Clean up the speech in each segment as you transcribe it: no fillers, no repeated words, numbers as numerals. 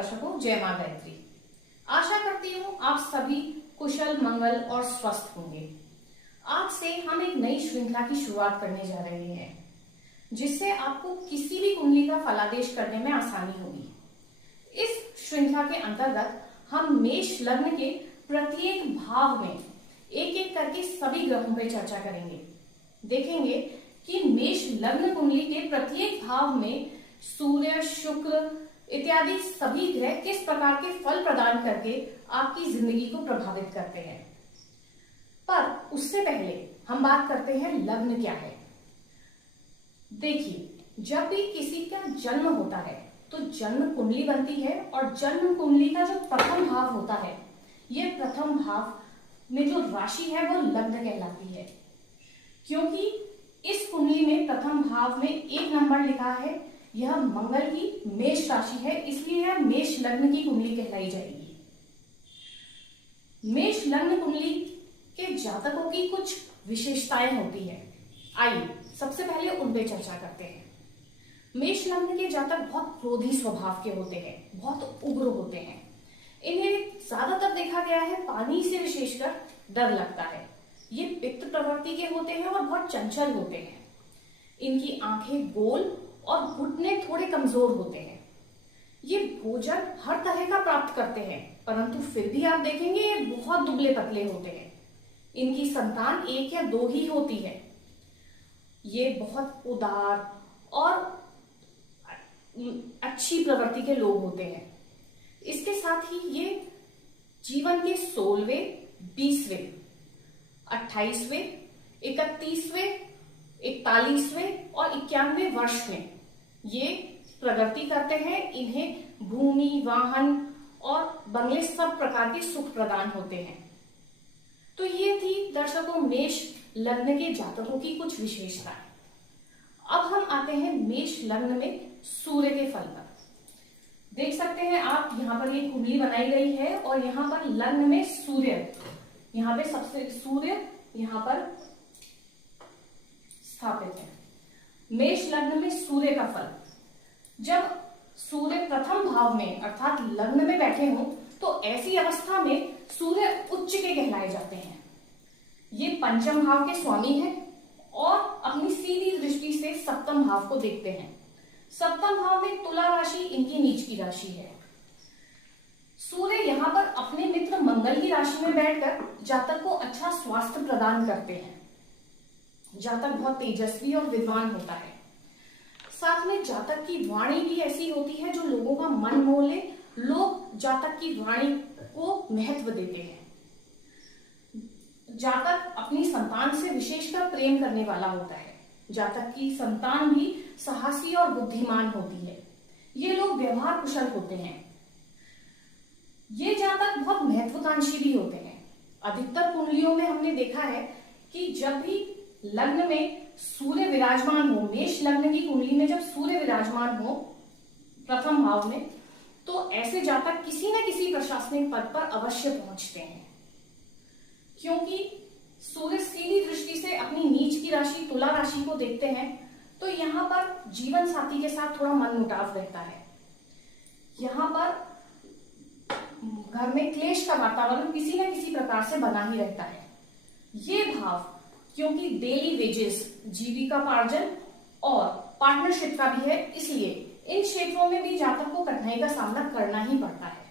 दर्शकों, जय मां गायत्री। आशा करती हूँ आप सभी कुशल मंगल और स्वस्थ होंगे। आज से हम एक नई श्रृंखला की शुरुआत करने जा रहे हैं, जिससे आपको किसी भी कुंडली का फलादेश करने में आसानी होगी। इस श्रृंखला के अंतर्गत हम मेष लग्न के प्रत्येक भाव में एक एक करके सभी ग्रहों पर चर्चा करेंगे। देखेंगे कि मेष लग्न कुंडली के प्रत्येक भाव में सूर्य, शुक्र इत्यादि सभी ग्रह किस प्रकार के फल प्रदान करके आपकी जिंदगी को प्रभावित करते हैं। पर उससे पहले हम बात करते हैं लग्न क्या है। देखिए, जब भी किसी का जन्म होता है तो जन्म कुंडली बनती है, और जन्म कुंडली का जो प्रथम भाव होता है, यह प्रथम भाव में जो राशि है वो लग्न कहलाती है। क्योंकि इस कुंडली में प्रथम भाव में 1 नंबर लिखा है, यह मंगल की मेष राशि है, इसलिए यह मेष लग्न की कुंडली कहलाई जाएगी। मेष लग्न कुंडली के जातकों की कुछ विशेषताएं होती है। आइए सबसे पहले उन पे चर्चा करते हैं। मेष लग्न के जातक बहुत क्रोधी स्वभाव के होते हैं, बहुत उग्र होते हैं। इन्हें ज्यादातर देखा गया है पानी से विशेषकर डर लगता है। ये पित्त प्रवृत्ति के होते हैं और बहुत चंचल होते हैं। इनकी आंखें गोल और घुटने थोड़े कमजोर होते हैं। ये भोजन हर तरह का प्राप्त करते हैं, परंतु फिर भी आप देखेंगे ये बहुत दुबले पतले होते हैं। इनकी संतान 1 या 2 ही होती है। ये बहुत उदार और अच्छी प्रवृत्ति के लोग होते हैं। इसके साथ ही ये जीवन के 16वें, 20वें, 28वें, 31वें, 41वें और 91वें वर्ष में ये प्रगति करते हैं। इन्हें भूमि, वाहन और बंगले सब प्रकार के सुख प्रदान होते हैं। तो ये थी दर्शकों मेष लग्न के जातकों की कुछ विशेषताएं। अब हम आते हैं मेष लग्न में सूर्य के फल पर। देख सकते हैं आप, यहाँ पर ये कुंडली बनाई गई है और यहाँ पर लग्न में सूर्य, यहाँ पे सबसे सूर्य यहाँ पर स्थापित है। मेष लग्न में सूर्य का फल, जब सूर्य प्रथम भाव में अर्थात लग्न में बैठे हों तो ऐसी अवस्था में सूर्य उच्च के कहलाए जाते हैं। ये पंचम भाव के स्वामी हैं और अपनी सीधी दृष्टि से सप्तम भाव को देखते हैं। सप्तम भाव में तुला राशि इनकी नीच की राशि है। सूर्य यहाँ पर अपने मित्र मंगल की राशि में बैठकर जातक को अच्छा स्वास्थ्य प्रदान करते हैं। जातक बहुत तेजस्वी और विद्वान होता है। साथ में जातक की वाणी भी ऐसी होती है जो लोगों का मन मोह ले। लोग जातक की वाणी को महत्व देते हैं। जातक अपनी संतान से विशेषकर प्रेम करने वाला होता है। जातक की संतान भी साहसी और बुद्धिमान होती है। ये लोग व्यवहार कुशल होते हैं। ये जातक बहुत महत्वाकांक्षी भी होते हैं। अधिकतर कुंडलियों में हमने देखा है कि जब भी लग्न में सूर्य विराजमान हो, मेष लग्न की कुंडली में जब सूर्य विराजमान हो प्रथम भाव में, तो ऐसे जातक किसी न किसी प्रशासनिक पद पर अवश्य पहुंचते हैं। क्योंकि सूर्य सीधी दृष्टि से अपनी नीच की राशि तुला राशि को देखते हैं, तो यहाँ पर जीवन साथी के साथ थोड़ा मनमुटाव रहता है। यहाँ पर घर में क्लेश का वातावरण किसी न किसी प्रकार से बना ही रहता है। ये भाव क्योंकि डेली वेजेस, जीविकापार्जन और पार्टनरशिप का भी है, इसलिए इन क्षेत्रों में भी जातक को कठिनाई का सामना करना ही पड़ता है।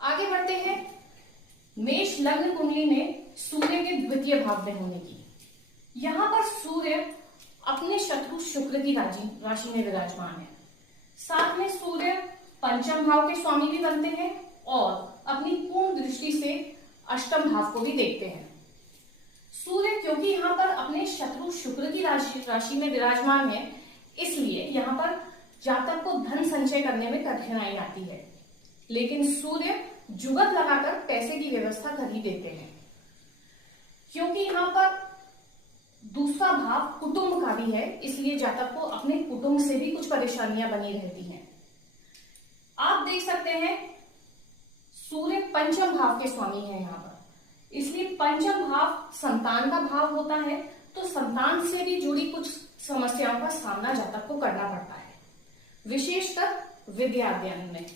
आगे बढ़ते हैं मेष लग्न कुंडली में सूर्य के द्वितीय भाव में होने की। यहाँ पर सूर्य अपने शत्रु शुक्र की राशि में विराजमान है। साथ में सूर्य पंचम भाव के स्वामी भी बनते हैं और अपनी पूर्ण दृष्टि से अष्टम भाव को भी देखते हैं। सूर्य क्योंकि यहाँ पर अपने शत्रु शुक्र की राशि में विराजमान है, इसलिए यहाँ पर जातक को धन संचय करने में कठिनाई आती है। लेकिन सूर्य जुगत लगाकर पैसे की व्यवस्था कर ही देते हैं। क्योंकि यहाँ पर दूसरा भाव कुटुंब का भी है, इसलिए जातक को अपने कुटुंब से भी कुछ परेशानियां बनी रहती हैं। आप देख सकते हैं सूर्य पंचम भाव के स्वामी है यहाँ पर, इसलिए पंचम भाव संतान का भाव होता है, तो संतान से भी जुड़ी कुछ समस्याओं का सामना जातक को करना पड़ता है, विशेषकर विद्या अध्ययन में।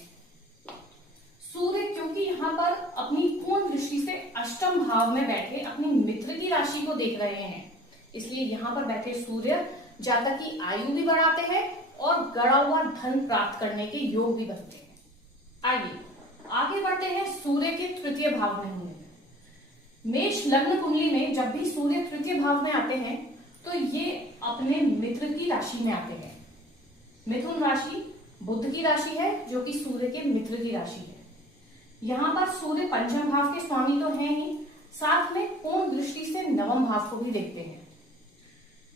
सूर्य क्योंकि यहाँ पर अपनी पूर्ण दृष्टि से अष्टम भाव में बैठे अपनी मित्र की राशि को देख रहे हैं, इसलिए यहाँ पर बैठे सूर्य जातक की आयु भी बढ़ाते हैं और गड़ा हुआ धन प्राप्त करने के योग भी बनते हैं। आगे बढ़ते हैं सूर्य के तृतीय भाव में होने में। मेष लग्न कुंडली में जब भी सूर्य तृतीय भाव में आते हैं तो ये अपने मित्र की राशि में आते हैं। मिथुन राशि बुध की राशि है जो कि सूर्य के मित्र की राशि है। यहाँ पर सूर्य पंचम भाव के स्वामी तो हैं ही, साथ में पूर्ण दृष्टि से नवम भाव को भी देखते हैं।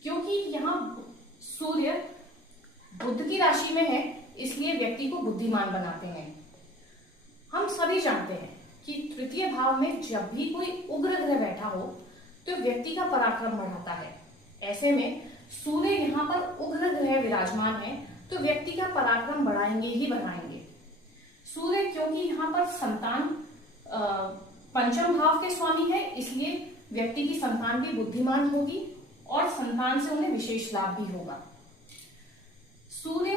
क्योंकि यहाँ सूर्य बुध की राशि में है, इसलिए व्यक्ति को बुद्धिमान बनाते हैं। हम सभी जानते हैं कि तृतीय भाव में जब भी कोई उग्र ग्रह बैठा हो तो व्यक्ति का पराक्रम बढ़ाता है। ऐसे में सूर्य यहाँ पर उग्र ग्रह विराजमान है तो व्यक्ति का पराक्रम बढ़ाएंगे ही बढ़ाएंगे। सूर्य क्योंकि यहाँ पर संतान पंचम भाव के स्वामी है, इसलिए व्यक्ति की संतान भी बुद्धिमान होगी और संतान से उन्हें विशेष लाभ भी होगा। सूर्य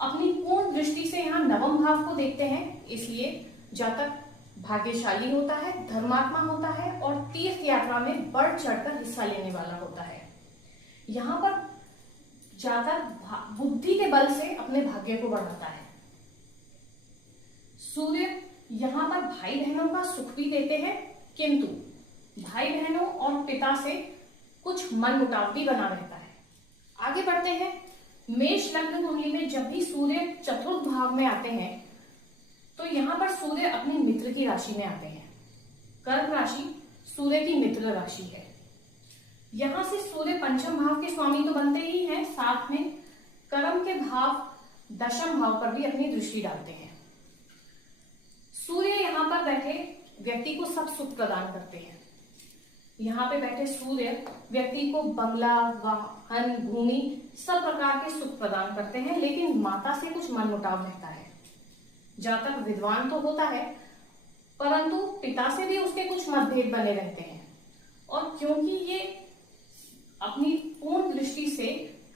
अपनी पूर्ण दृष्टि से यहाँ नवम भाव को देखते हैं, इसलिए जातक भाग्यशाली होता है, धर्मात्मा होता है और तीर्थ यात्रा में बढ़ चढ़कर हिस्सा लेने वाला होता है। यहाँ पर जातक बुद्धि के बल से अपने भाग्य को बढ़ाता है। सूर्य यहाँ पर भाई बहनों का सुख भी देते हैं, किंतु भाई बहनों और पिता से कुछ मनमुटाव भी बना रहता है। आगे बढ़ते हैं। मेष लग्न कुंडली में जब भी सूर्य चतुर्थ भाव में आते हैं तो यहाँ पर सूर्य अपनी मित्र की राशि में आते हैं। कर्क राशि सूर्य की मित्र राशि है। यहाँ से सूर्य पंचम भाव के स्वामी तो बनते ही हैं, साथ में कर्म के भाव दशम भाव पर भी अपनी दृष्टि डालते हैं। सूर्य यहाँ पर बैठे व्यक्ति को सब सुख प्रदान करते हैं। यहाँ पे बैठे सूर्य व्यक्ति को बंगला, वाहन, भूमि सब प्रकार के सुख प्रदान करते हैं, लेकिन माता से कुछ मनमुटाव रहता है। जातक विद्वान तो होता है परंतु पिता से भी उसके कुछ मतभेद बने रहते हैं। और क्योंकि ये अपनी पूर्ण दृष्टि से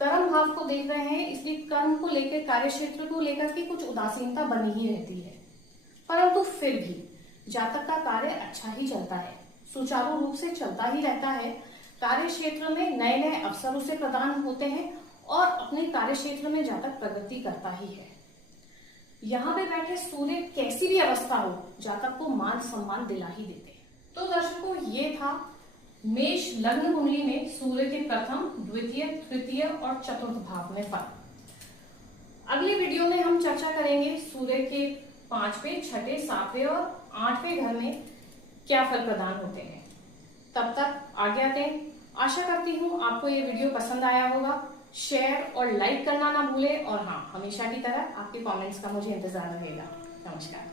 कर्म भाव को देख रहे हैं, इसलिए कर्म को लेकर, कार्य क्षेत्र को लेकर के कुछ उदासीनता बनी ही रहती है। परंतु फिर भी जातक का कार्य अच्छा ही चलता है, सुचारू रूप से चलता ही रहता है। कार्य क्षेत्र में नए नए अवसर उसे प्रदान होते हैं और अपने कार्य क्षेत्र में जातक प्रगति करता ही है। यहाँ पे बैठे सूर्य कैसी भी अवस्था हो जातक को मान सम्मान दिला ही देते हैं। तो दर्शकों, ये था मेष लग्न कुंडली में सूर्य के प्रथम, द्वितीय, तृतीय और चतुर्थ भाव में फल। अगले वीडियो में हम चर्चा करेंगे सूर्य के 5वें, 6ठे, 7वें और 8वें घर में क्या फल प्रदान होते हैं। तब तक आज्ञा दें। आशा करती हूँ आपको ये वीडियो पसंद आया होगा। शेयर और लाइक करना ना भूलें और हाँ, हमेशा की तरह आपके कमेंट्स का मुझे इंतजार रहेगा। नमस्कार।